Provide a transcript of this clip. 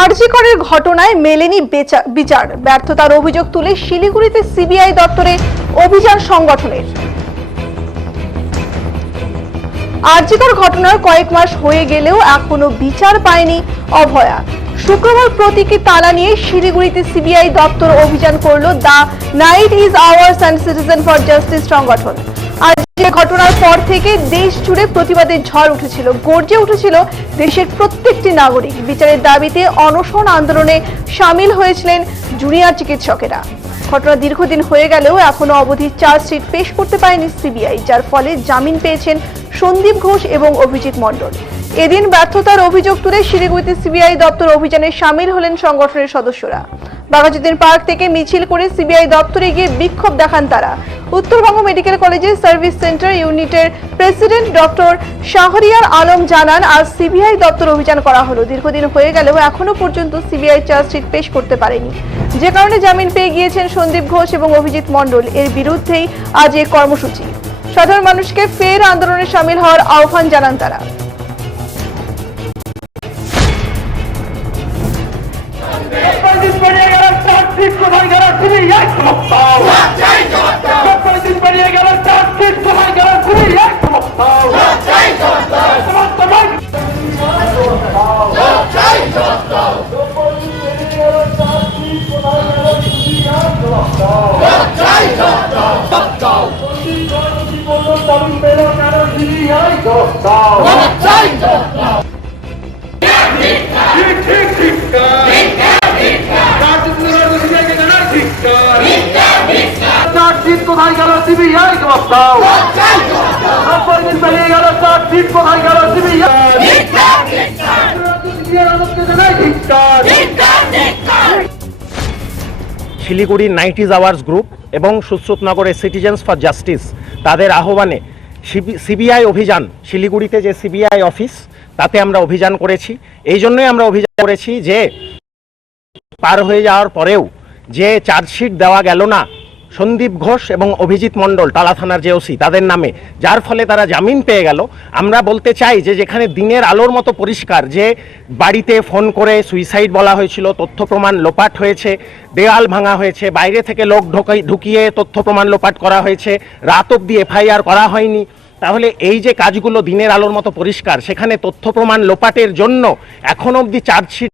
আরজি করের ঘটনায় মেলেনি বিচার, ব্যর্থতার অভিযোগ তুলে শিলিগুড়িতে সিবিআই দপ্তরে অভিযান সংগঠনের। আরজি কর ঘটনার কয়েক মাস হয়ে গেলেও এখনো বিচার পায়নি অভয়া। শুক্রবার প্রতীকী তালা নিয়ে শিলিগুড়িতে সিবিআই দপ্তর অভিযান করলো the night is ours and citizen for justice সংগঠন। আজ ঘটনার পর থেকে দেশ জুড়ে প্রতিবাদের ঝড় উঠেছিল, গর্জে উঠেছিল দেশের প্রত্যেকটি নাগরিক। বিচারের দাবিতে অনশন আন্দোলনে সামিল হয়েছিলেন জুনিয়র চিকিৎসকেরা। ঘটনা দীর্ঘদিন হয়ে গেলেও এখনো অবধি চার্জশিট পেশ করতে পারেনি সিবিআই, যার ফলে জামিন পেয়েছেন সন্দীপ ঘোষ এবং অভিজিৎ মণ্ডল। এদিন ব্যর্থতার অভিযোগ তুলে শিলিগুড়িতে সিবিআই দপ্তর অভিযানে সামিল হলেন সংগঠনের সদস্যরা। বাঘাযতীন পার্ক থেকে মিছিল করে সিবিআই দপ্তরে গিয়ে বিক্ষোভ দেখান তারা। উত্তরবঙ্গ মেডিকেল কলেজের সার্ভিস সেন্টার ইউনিটের প্রেসিডেন্ট ডক্টর শাহরিয়ার আলম জানান, আজ সিবিআই দপ্তর অভিযান করা হলো। দীর্ঘদিন হয়ে গেলেও এখনো পর্যন্ত সিবিআই চার্জশিট পেশ করতে পারেনি, যে কারণে জামিন পেয়ে গিয়েছেন সন্দীপ ঘোষ এবং অভিজিৎ মণ্ডল। এর বিরুদ্ধেই আজ এই কর্মসূচি। সাধারণ মানুষকে ফের আন্দোলনে সামিল হওয়ার আহ্বান জানান তারা। Siliguri night is ours group এবং সুশ্রুতনগরের সিটিজেন্স ফর জাস্টিস তাদের আহ্বানে সিবিআই অভিযান, শিলিগুড়িতে যে সিবিআই অফিস তাতে আমরা অভিযান করেছি। এই জন্যই আমরা অভিযান করেছি যে পার হয়ে যাওয়ার পরেও যে চার্জশিট দেওয়া গেল না সন্দীপ ঘোষ এবং অভিজিৎ মণ্ডল টালা থানার যে ওসি তাদের নামে, যার ফলে তারা জামিন পেয়ে গেল। আমরা বলতে চাই যে যেখানে দিনের আলোর মতো পরিষ্কার যে বাড়িতে ফোন করে সুইসাইড বলা হয়েছিল, তথ্য প্রমাণ লোপাট হয়েছে, দেওয়াল ভাঙা হয়েছে, বাইরে থেকে লোক ঢুকিয়ে তথ্য প্রমাণ লোপাট করা হয়েছে, রাত অবধি এফআইআর করা হয়নি, তাহলে এই যে কাজগুলো দিনের আলোর মতো পরিষ্কার, সেখানে তথ্য প্রমাণ লোপাটের জন্য এখন অবধি চার্জশিট